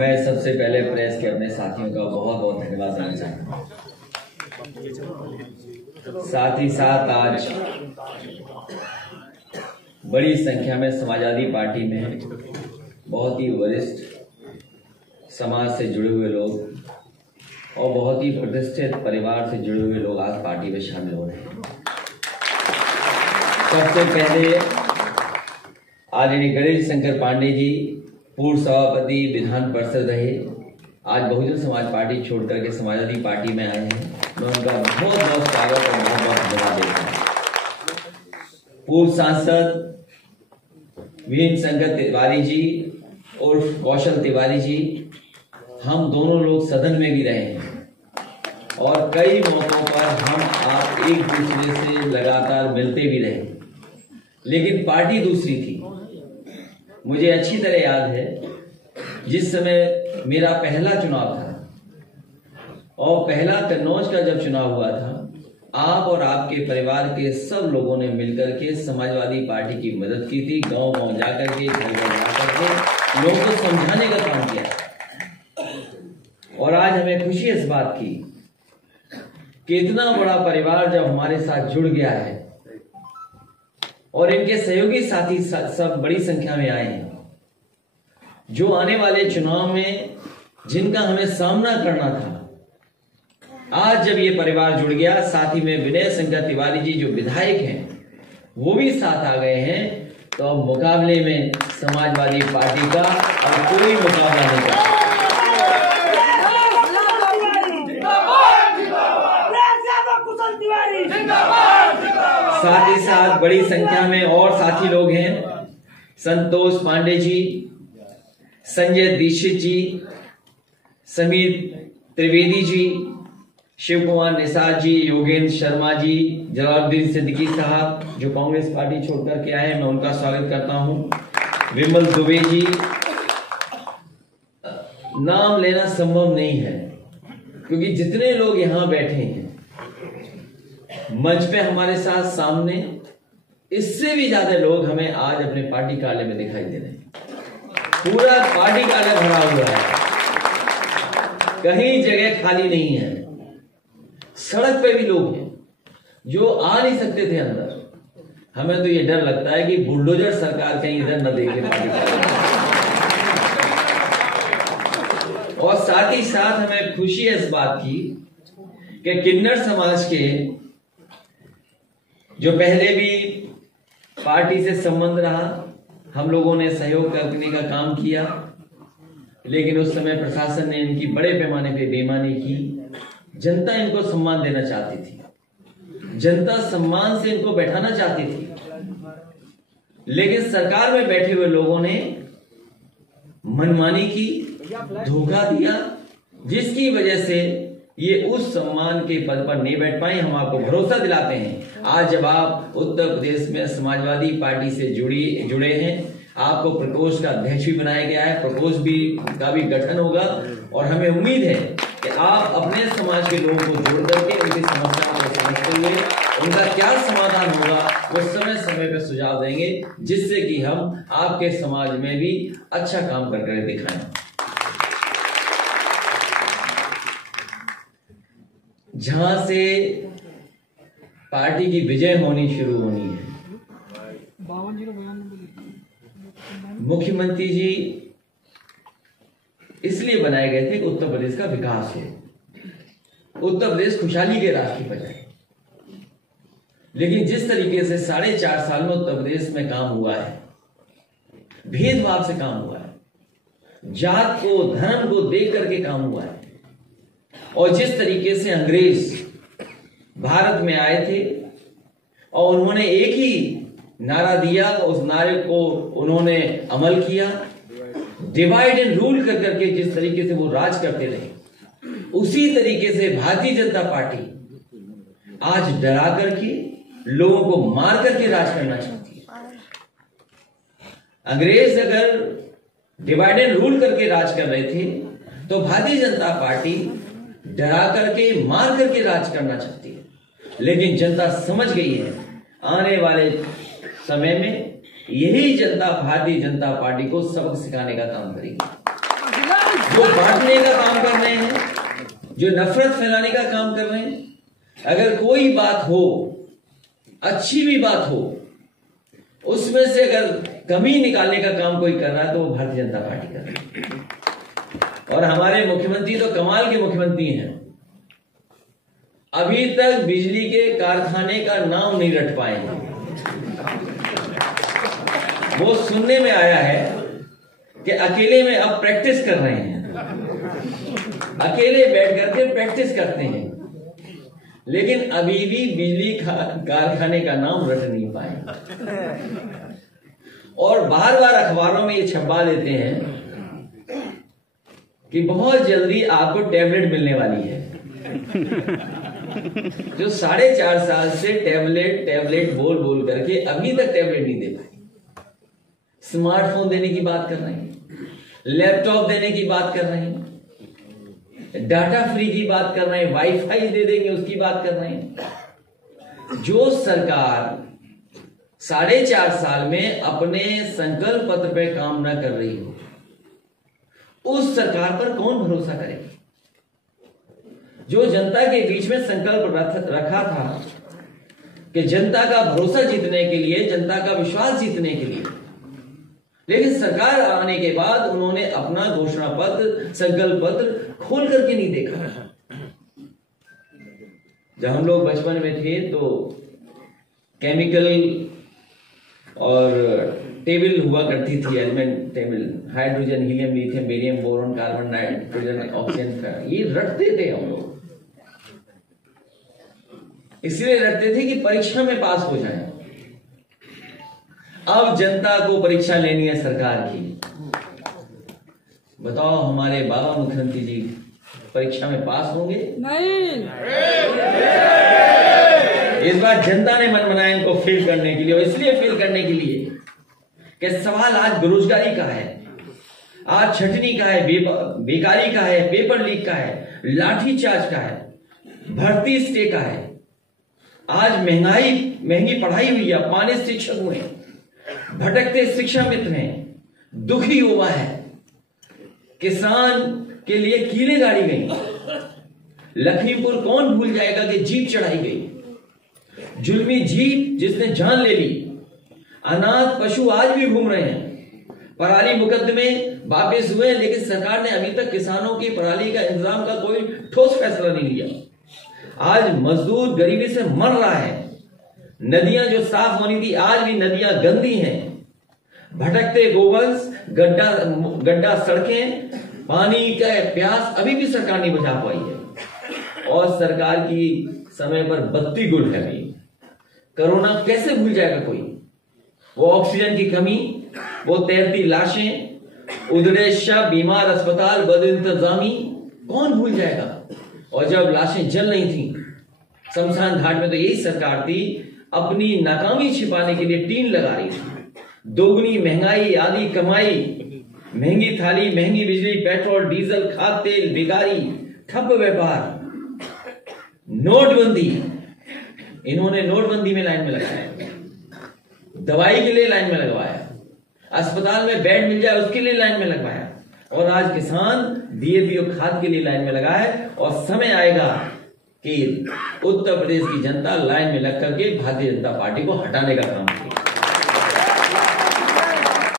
मैं सबसे पहले प्रेस के अपने साथियों का बहुत बहुत धन्यवाद देना चाहता हूँ। साथ ही साथ आज बड़ी संख्या में समाजवादी पार्टी में बहुत ही वरिष्ठ समाज से जुड़े हुए लोग और बहुत ही प्रतिष्ठित परिवार से जुड़े हुए लोग आज पार्टी में शामिल हो रहे हैं। सबसे पहले आदरणीय गणेश शंकर पांडे जी पूर्व सभापति विधान परिषद रहे, आज बहुजन समाज पार्टी छोड़कर के समाजवादी पार्टी में आए हैं। मैं उनका बहुत बहुत स्वागत और बहुत बहुत धन्यवाद देता हूँ। पूर्व सांसद वीरेंद्र शंकर तिवारी जी और कौशल तिवारी जी, हम दोनों लोग सदन में भी रहे हैं और कई मौकों पर हम आप एक दूसरे से लगातार मिलते भी रहे, लेकिन पार्टी दूसरी थी। मुझे अच्छी तरह याद है जिस समय मेरा पहला चुनाव था और पहला कन्नौज का जब चुनाव हुआ था, आप और आपके परिवार के सब लोगों ने मिलकर के समाजवादी पार्टी की मदद की थी। गांव गांव जाकर के, घर घर जाकर के लोगों को समझाने का काम किया। और आज हमें खुशी इस बात की कि इतना बड़ा परिवार जब हमारे साथ जुड़ गया है और इनके सहयोगी साथी सब बड़ी संख्या में आए हैं, जो आने वाले चुनाव में जिनका हमें सामना करना था, आज जब ये परिवार जुड़ गया, साथ ही में विनय शंकर तिवारी जी जो विधायक हैं वो भी साथ आ गए हैं, तो अब मुकाबले में समाजवादी पार्टी का अब कोई मुकाबला नहीं कर। साथ ही साथ बड़ी संख्या में और साथी लोग हैं, संतोष पांडे जी, संजय दीक्षित जी, समीर त्रिवेदी जी, शिव कुमार निषाद जी, योगेंद्र शर्मा जी, जलालुद्दीन सिद्दीकी साहब जो कांग्रेस पार्टी छोड़कर के आए हैं, मैं उनका स्वागत करता हूं, विमल दुबे जी। नाम लेना संभव नहीं है क्योंकि जितने लोग यहां बैठे हैं मंच पे हमारे साथ सामने, इससे भी ज्यादा लोग हमें आज अपने पार्टी कार्यालय में दिखाई दे रहे हैं। पूरा पार्टी कार्यालय भरा हुआ है, कहीं जगह खाली नहीं है। सड़क पे भी लोग हैं जो आ नहीं सकते थे अंदर। हमें तो ये डर लगता है कि बुलडोजर सरकार कहीं इधर न देखे पार्टी कार्यालय। और साथ ही साथ हमें खुशी है इस बात की कि किन्नर समाज के जो पहले भी पार्टी से संबंध रहा, हम लोगों ने सहयोग करने का काम किया, लेकिन उस समय प्रशासन ने इनकी बड़े पैमाने पे बेईमानी की। जनता इनको सम्मान देना चाहती थी, जनता सम्मान से इनको बैठाना चाहती थी, लेकिन सरकार में बैठे हुए लोगों ने मनमानी की, धोखा दिया, जिसकी वजह से ये उस सम्मान के पद पर नहीं बैठ पाए। हम आपको भरोसा दिलाते हैं, आज जब आप उत्तर प्रदेश में समाजवादी पार्टी से जुड़े हैं, आपको प्रकोष्ठ का अध्यक्ष भी बनाया गया है, प्रकोष्ठ का भी गठन होगा और हमें उम्मीद है कि आप अपने समाज के लोगों को जोड़ करके उनकी समस्याओं को समझते हुए उनका क्या समाधान होगा वो समय समय पर सुझाव देंगे, जिससे कि हम आपके समाज में भी अच्छा काम करके दिखाएं। जहां से पार्टी की विजय होनी शुरू होनी है, मुख्यमंत्री जी इसलिए बनाए गए थे कि उत्तर प्रदेश का विकास हो, उत्तर प्रदेश खुशहाली के राह की बजाय। लेकिन जिस तरीके से 4.5 साल में उत्तर प्रदेश में काम हुआ है, भेदभाव से काम हुआ है, जात को धर्म को देख करके काम हुआ है, और जिस तरीके से अंग्रेज भारत में आए थे और उन्होंने एक ही नारा दिया, उस नारे को उन्होंने अमल किया, डिवाइड एंड रूल कर करके जिस तरीके से वो राज करते रहे, उसी तरीके से भारतीय जनता पार्टी आज डरा करके लोगों को मार करके राज करना चाहती है। अंग्रेज अगर डिवाइड एंड रूल करके राज कर रहे थे, तो भारतीय जनता पार्टी डरा करके मार करके राज करना चाहती है। लेकिन जनता समझ गई है आने वाले समय में यही जनता भारतीय जनता पार्टी को सबक सिखाने का काम करेगी। जो बांटने का काम कर रहे हैं, जो नफरत फैलाने का काम कर रहे हैं, अगर कोई बात हो, अच्छी भी बात हो, उसमें से अगर कमी निकालने का काम कोई कर रहा है तो वो भारतीय जनता पार्टी कर रही है। और हमारे मुख्यमंत्री तो कमाल के मुख्यमंत्री हैं। अभी तक बिजली के कारखाने का नाम नहीं रट पाए हैं। वो सुनने में आया है कि अकेले में अब प्रैक्टिस कर रहे हैं, अकेले बैठ करके प्रैक्टिस करते हैं, लेकिन अभी भी बिजली कारखाने का नाम रट नहीं पाए। और बार बार अखबारों में ये छपवा देते हैं कि बहुत जल्दी आपको टैबलेट मिलने वाली है। जो 4.5 साल से टैबलेट बोल बोल करके अभी तक टैबलेट नहीं दे पाए। स्मार्टफोन देने की बात कर रहे हैं, लैपटॉप देने की बात कर रहे हैं, डाटा फ्री की बात कर रहे हैं, वाईफाई दे देंगे उसकी बात कर रहे हैं। जो सरकार 4.5 साल में अपने संकल्प पत्र पे काम ना कर रही हो, उस सरकार पर कौन भरोसा करेगा? जो जनता के बीच में संकल्प रखा था कि जनता का भरोसा जीतने के लिए, जनता का विश्वास जीतने के लिए, लेकिन सरकार आने के बाद उन्होंने अपना घोषणा पत्र, संकल्प पत्र खोल करके नहीं देखा। जब हम लोग बचपन में थे तो केमिकल और टेबल हुआ करती थी, element table, hydrogen, helium, lithium, barium, boron, carbon, nitrogen, oxygen का ये रटते थे हम लोग। इसलिए रटते थे कि परीक्षा में पास हो जाए। अब जनता को परीक्षा लेनी है सरकार की। बताओ हमारे बाबा मुख्यमंत्री जी परीक्षा में पास होंगे? नहीं। इस बार जनता ने मन बनाया इनको फेल करने के लिए, और इसलिए फेल करने के लिए कि सवाल आज बेरोजगारी का है, आज छटनी का है, बेकारी का है, पेपर लीक का है, लाठीचार्ज का है, भर्ती स्टे का है। आज महंगी पढ़ाई हुई है, अपमानित शिक्षक हुए, भटकते शिक्षा मित्र हैं, दुखी युवा है, किसान के लिए कीलें गाड़ी गई। लखीमपुर कौन भूल जाएगा कि जीप चढ़ाई गई, जुल्मी जीप जिसने जान ले ली। अनाथ पशु आज भी घूम रहे हैं, पराली मुकदमे वापिस हुए, लेकिन सरकार ने अभी तक किसानों की पराली का इंतजाम का कोई ठोस फैसला नहीं लिया। आज मजदूर गरीबी से मर रहा है। नदियां जो साफ होनी थी आज भी नदियां गंदी हैं। भटकते गोवंश, गड्ढा सड़कें, पानी का प्यास अभी भी सरकार नहीं बुझा पाई है। और सरकार की समय पर बत्ती गुल है। अभी कोरोना कैसे भूल जाएगा कोई? वो ऑक्सीजन की कमी, वो तैरती लाशें, उधड़े शव, बीमार अस्पताल, बद इंतजामी, कौन भूल जाएगा? और जब लाशें जल रही थी शमशान घाट में, तो यही सरकार थी अपनी नाकामी छिपाने के लिए टीन लगा रही थी। दोगुनी महंगाई, आधी कमाई, महंगी थाली, महंगी बिजली, पेट्रोल, डीजल, खाद तेल, बेकारी, ठप व्यापार, नोटबंदी। इन्होंने नोटबंदी में लाइन में लगाया, दवाई के लिए लाइन में लगवाया, अस्पताल में बेड मिल जाए उसके लिए लाइन में लगवाया, और आज किसान डीएपी और खाद के लिए लाइन में लगा है। और समय आएगा कि उत्तर प्रदेश की जनता लाइन में लग करके भारतीय जनता पार्टी को हटाने का काम